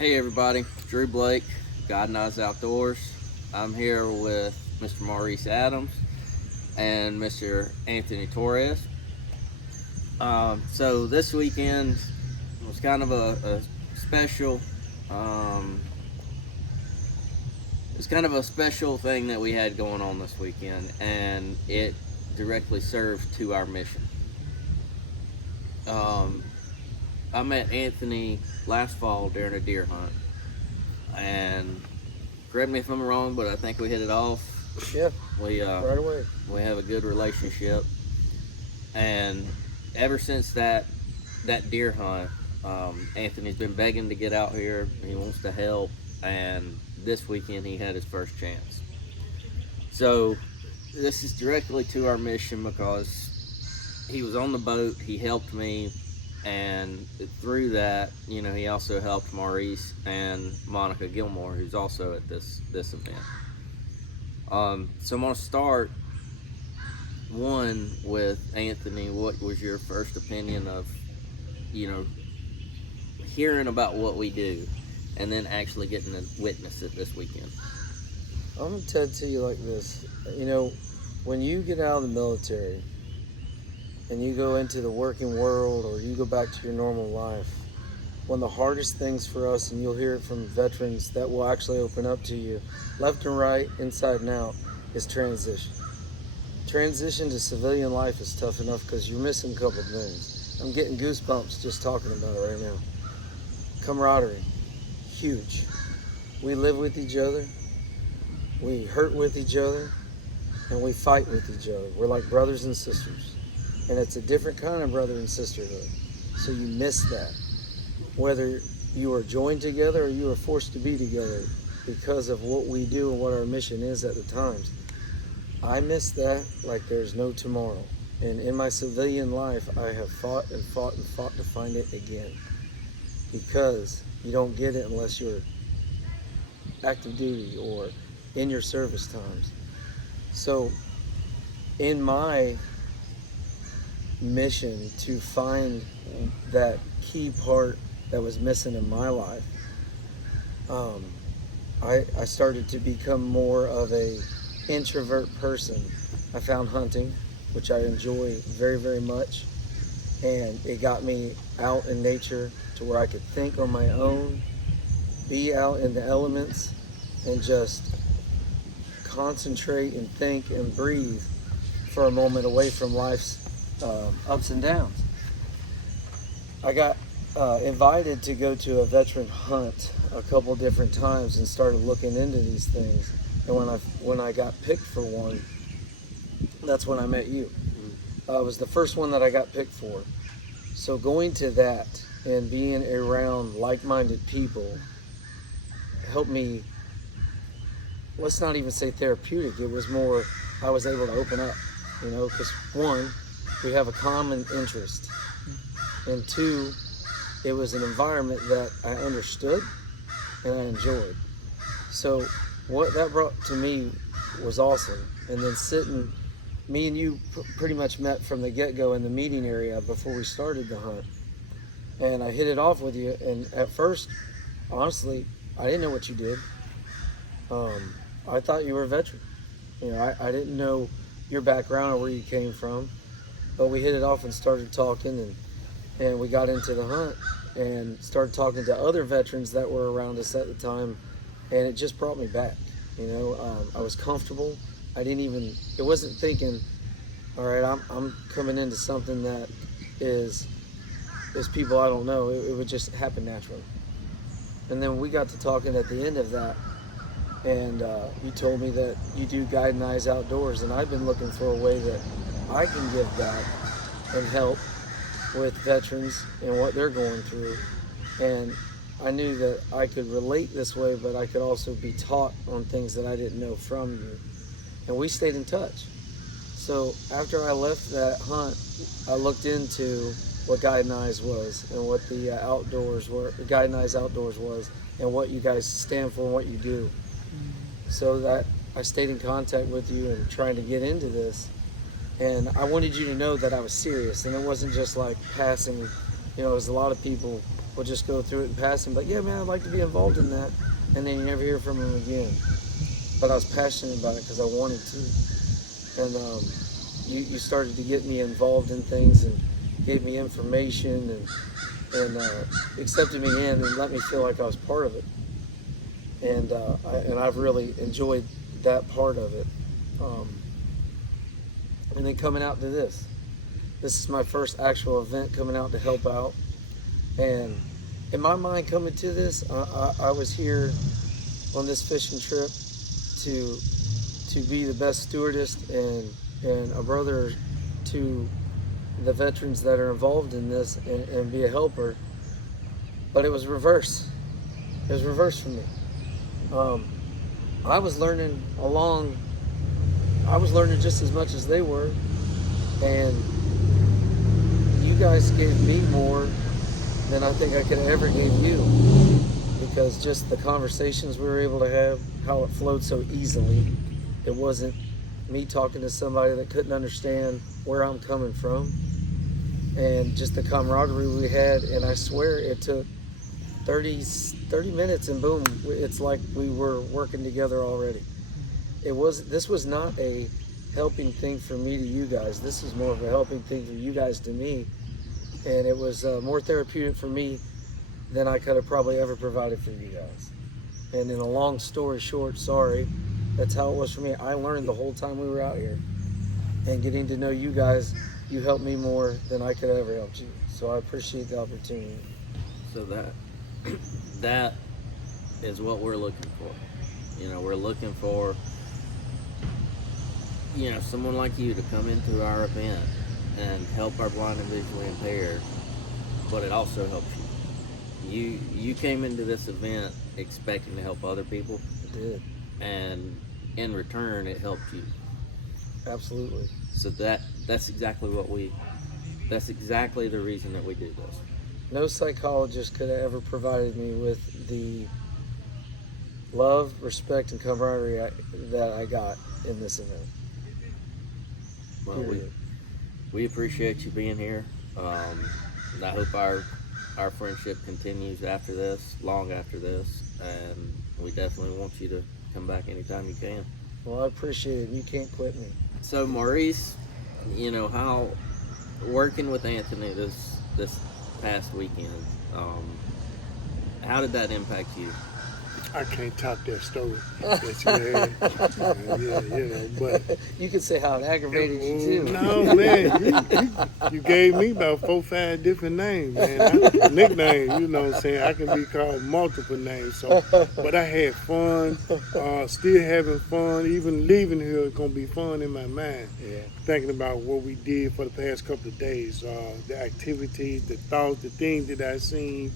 Hey everybody, Drew Blake, God Knows Outdoors. I'm here with Mr. Maurice Adams and Mr. Anthony Torres. So this weekend was kind of a special, um, it's kind of a special thing that we had going on this weekend, and it directly served to our mission. Um, I met Anthony last fall during a deer hunt, and correct me if I'm wrong, but I think we hit it off. Yeah, We right away. we have a good relationship, and ever since that deer hunt, Anthony's been begging to get out here. He wants to help, and this weekend he had his first chance. So this is directly to our mission because he was on the boat. He helped me, and through that, he also helped Maurice and Monica Gilmore, who's also at this event. So I'm gonna start one with Anthony. What was your first opinion of, hearing about what we do, and then actually getting to witness it this weekend? I'm going to tell it to you like this. When you get out of the military and you go into the working world or you go back to your normal life, one of the hardest things for us, and you'll hear it from veterans that will actually open up to you, left and right, inside and out, is transition. Transition to civilian life is tough enough because you're missing a couple of things. I'm getting goosebumps just talking about it right now. Camaraderie, huge. We live with each other, we hurt with each other, and we fight with each other. We're like brothers and sisters. And it's a different kind of brother and sisterhood. So you miss that. Whether you are joined together or you are forced to be together because of what we do and what our mission is at the times. I miss that like there's no tomorrow. And in my civilian life, I have fought and fought and fought to find it again. Because you don't get it unless you're active duty or in your service times. So in my mission to find that key part that was missing in my life, I started to become more of a introvert person. I found hunting, which I enjoy very, very much, and it got me out in nature to where I could think on my own, be out in the elements, and just concentrate and think and breathe for a moment away from life's ups and downs. I got invited to go to a veteran hunt a couple different times and started looking into these things. And when I got picked for one, that's when I met you. It was the first one that I got picked for. So going to that and being around like-minded people helped me, let's not even say therapeutic, it was more, I was able to open up, because one, we have a common interest, and two, it was an environment that I understood and I enjoyed. So what that brought to me was awesome. And then sitting, me and you pretty much met from the get-go in the meeting area before we started the hunt. And I hit it off with you, and at first, honestly, I didn't know what you did. I thought you were a veteran. I didn't know your background or where you came from, but we hit it off and started talking, and we got into the hunt and started talking to other veterans that were around us at the time, and it just brought me back. I was comfortable. It wasn't thinking, all right, I'm coming into something that is people I don't know. It would just happen naturally. And then we got to talking at the end of that, and you told me that you do Guide and Eyes Outdoors, and I've been looking for a way that I can give back and help with veterans and what they're going through. And I knew that I could relate this way, but I could also be taught on things that I didn't know from you. And we stayed in touch. So after I left that hunt, I looked into what Guide and Eyes was and what the outdoors were, Guide and Eyes Outdoors was, and what you guys stand for and what you do. So that I stayed in contact with you and trying to get into this. And I wanted you to know that I was serious, and it wasn't just like passing. As a lot of people will just go through it in passing. But yeah, man, I'd like to be involved in that. And then you never hear from them again. But I was passionate about it because I wanted to. And you started to get me involved in things and gave me information and accepted me in and let me feel like I was part of it. And I've really enjoyed that part of it. And then coming out to this is my first actual event, coming out to help out. And in my mind, coming to this, I was here on this fishing trip to be the best stewardess and a brother to the veterans that are involved in this and be a helper. But it was reverse. It was reverse for me. I was learning just as much as they were, and you guys gave me more than I think I could have ever gave you, because just the conversations we were able to have, how it flowed so easily. It wasn't me talking to somebody that couldn't understand where I'm coming from, and just the camaraderie we had. And I swear it took 30 minutes and boom, it's like we were working together already. This was not a helping thing for me to you guys. This is more of a helping thing for you guys to me. And it was more therapeutic for me than I could have probably ever provided for you guys. And in a long story short, sorry, that's how it was for me. I learned the whole time we were out here. And getting to know you guys, you helped me more than I could have ever helped you. So I appreciate the opportunity. So that is what we're looking for. We're looking for, someone like you to come into our event and help our blind and visually impaired, but it also helps you. You came into this event expecting to help other people. I did. And in return, it helped you. Absolutely. So that's exactly that's exactly the reason that we do this. No psychologist could have ever provided me with the love, respect, and camaraderie that I got in this event. Well, we appreciate you being here. I hope our friendship continues after this, long after this, and we definitely want you to come back anytime you can. Well, I appreciate it. You can't quit me. So, Maurice, how working with Anthony this past weekend, how did that impact you? I can't top that story that you had. But you could say how it aggravated you too. No, man, you gave me about 4 or 5 different names, man. Nicknames, what I'm saying. I can be called multiple names. So, but I had fun, still having fun. Even leaving here is gonna be fun in my mind. Yeah. Thinking about what we did for the past couple of days, the activities, the thoughts, the things that I seen,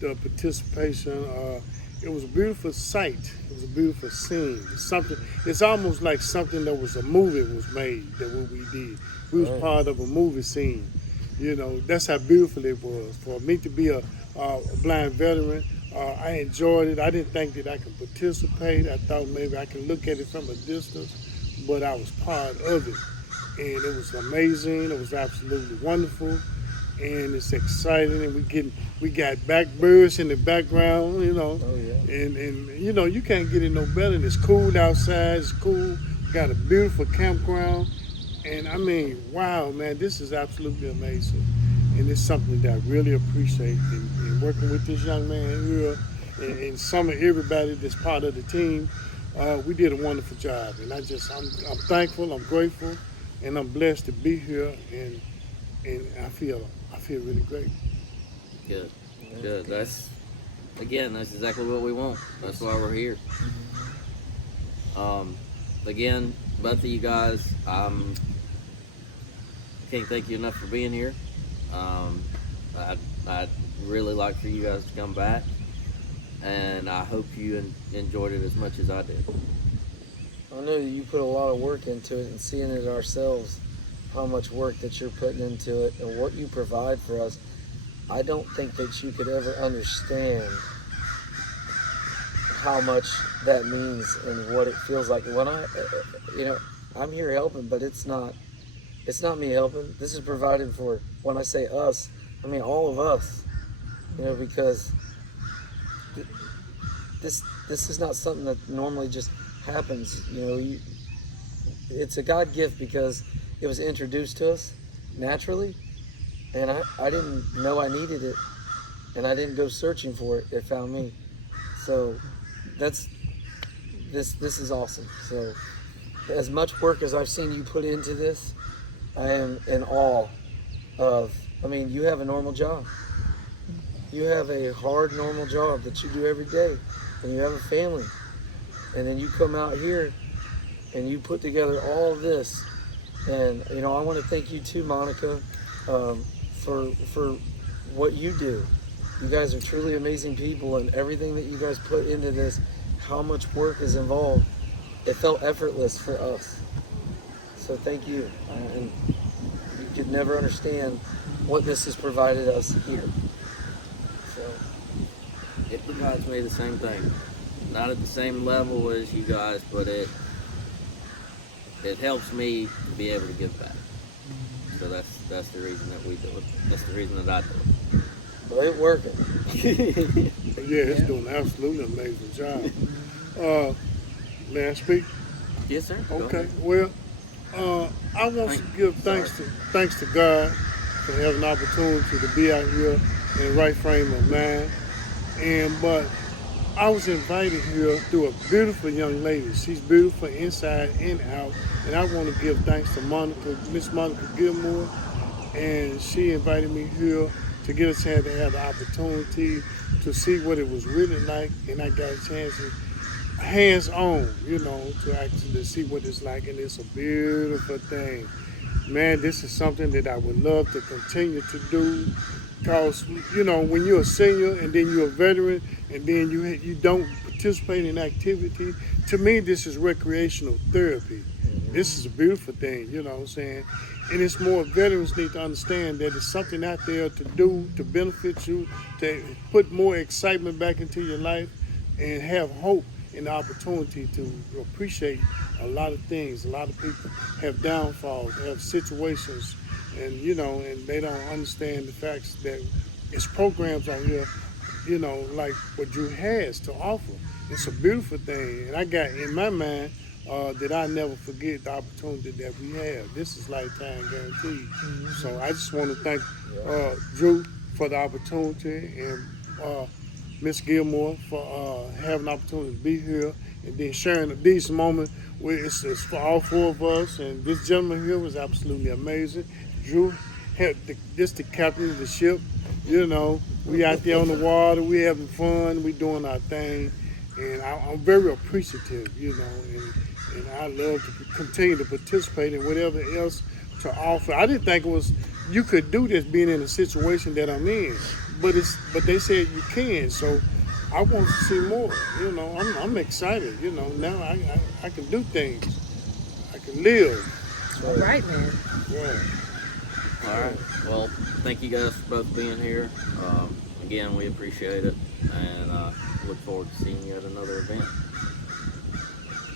the participation. It was a beautiful sight. It was a beautiful scene. It's almost like something that was a movie was made, that what we did. We was part of a movie scene. That's how beautiful it was. For me to be a blind veteran, I enjoyed it. I didn't think that I could participate. I thought maybe I could look at it from a distance, but I was part of it. And it was amazing. It was absolutely wonderful. And it's exciting, and we got blackbirds in the background, Oh, yeah. And you can't get it no better. It's cool outside. It's cool. We got a beautiful campground, and I mean, wow, man, this is absolutely amazing, and it's something that I really appreciate in working with this young man here, and some of everybody that's part of the team. We did a wonderful job, and I'm thankful, I'm grateful, and I'm blessed to be here, and I feel really great. Good. That's exactly what we want. That's why we're here. Again, both of you guys, can't thank you enough for being here. I'd really like for you guys to come back, and I hope you enjoyed it as much as I did. I know that you put a lot of work into it, and seeing it ourselves, how much work that you're putting into it and what you provide for us. I don't think that you could ever understand how much that means and what it feels like. When I'm here helping, but it's not me helping. This is provided for. When I say us, I mean all of us. You know, because this is not something that normally just happens. You know, it's a God gift because it was introduced to us naturally, and I didn't know I needed it, and I didn't go searching for it. It found me. So this is awesome. So as much work as I've seen you put into this, I am in awe of. I mean, you have a normal job. You have a hard, normal job that you do every day, and you have a family, and then you come out here and you put together all of this. And you know, I want to thank you too, Monica, for what you do. You guys are truly amazing people, and everything that you guys put into this, how much work is involved, it felt effortless for us. So thank you. And you could never understand what this has provided us here. So It provides me the same thing. Not at the same level as you guys, but it helps me to be able to give back. So that's the reason that we do it. That's the reason that I do it. well, it's working. Yeah, it's doing an absolutely amazing job. May I speak? Yes, sir. Go Okay. ahead. Well, I want to give thanks to God for having an opportunity to be out here in the right frame of mind. But I was invited here through a beautiful young lady. She's beautiful inside and out. And I want to give thanks to Miss Monica Gilmore. And she invited me here to get a chance to have the opportunity to see what it was really like. And I got a chance to hands-on, you know, to actually see what it's like. And it's a beautiful thing. Man, this is something that I would love to continue to do. Because, you know, when you're a senior and then you're a veteran and then you don't participate in activity, to me, this is recreational therapy. This is a beautiful thing, you know what I'm saying? And it's more veterans need to understand that it's something out there to do, to benefit you, to put more excitement back into your life and have hope and the opportunity to appreciate a lot of things. A lot of people have downfalls, have situations, and you know, and they don't understand the facts that it's programs out here, you know, like what Drew has to offer. It's a beautiful thing, and I got in my mind that I never forget the opportunity that we have. This is lifetime guaranteed. So I just want to thank Drew for the opportunity and Miss Gilmore for having the opportunity to be here and then sharing these moments where it's for all four of us. And this gentleman here was absolutely amazing. Drew, this the captain of the ship. You know, we out there on the water, we having fun, we doing our thing. And I'm very appreciative, you know, and I love to continue to participate in whatever else to offer. I didn't think it was, you could do this being in a situation that I'm in, but they said you can, so I want to see more, you know. I'm excited, you know, now I can do things, I can live. All right, man. Yeah. All right. Well, thank you guys for both being here. Again, we appreciate it, and look forward to seeing you at another event.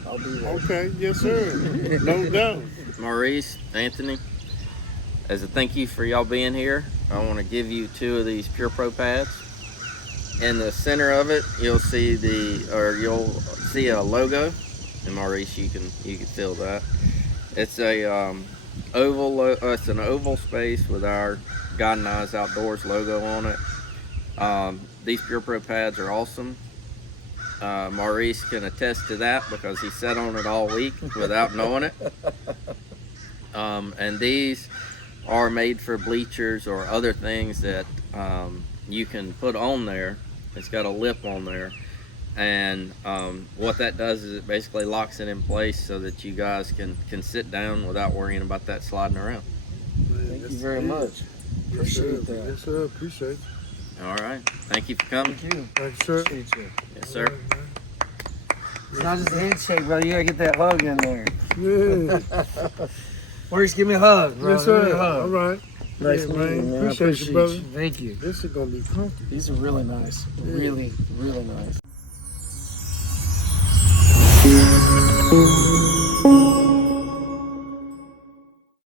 I'll be there. Okay, yes sir, no doubt. Maurice, Anthony, as a thank you for y'all being here, I want to give you 2 of these Pure Pro pads. In the center of it, you'll see a logo, and Maurice, you can feel that. It's a it's an oval space with our God and Eyes Outdoors logo on it. These Pure Pro pads are awesome. Maurice can attest to that because he sat on it all week without knowing it. And these are made for bleachers or other things that you can put on there. It's got a lip on there, and what that does is it basically locks it in place so that you guys can sit down without worrying about that sliding around. Thank you very much. Appreciate that. Yes sir, appreciate it. All right, thank you for coming. Thank you. Thank you, sir. Appreciate you. Yes, sir. It's not just a handshake, brother. You gotta get that hug in there. Yeah. Maurice, give me a hug, bro. Yes Give me sir, a hug. all right. Nice Yeah, meeting you, man. I Appreciate you, brother. Thank you. This is gonna be comfortable. These are really nice. Really, really nice.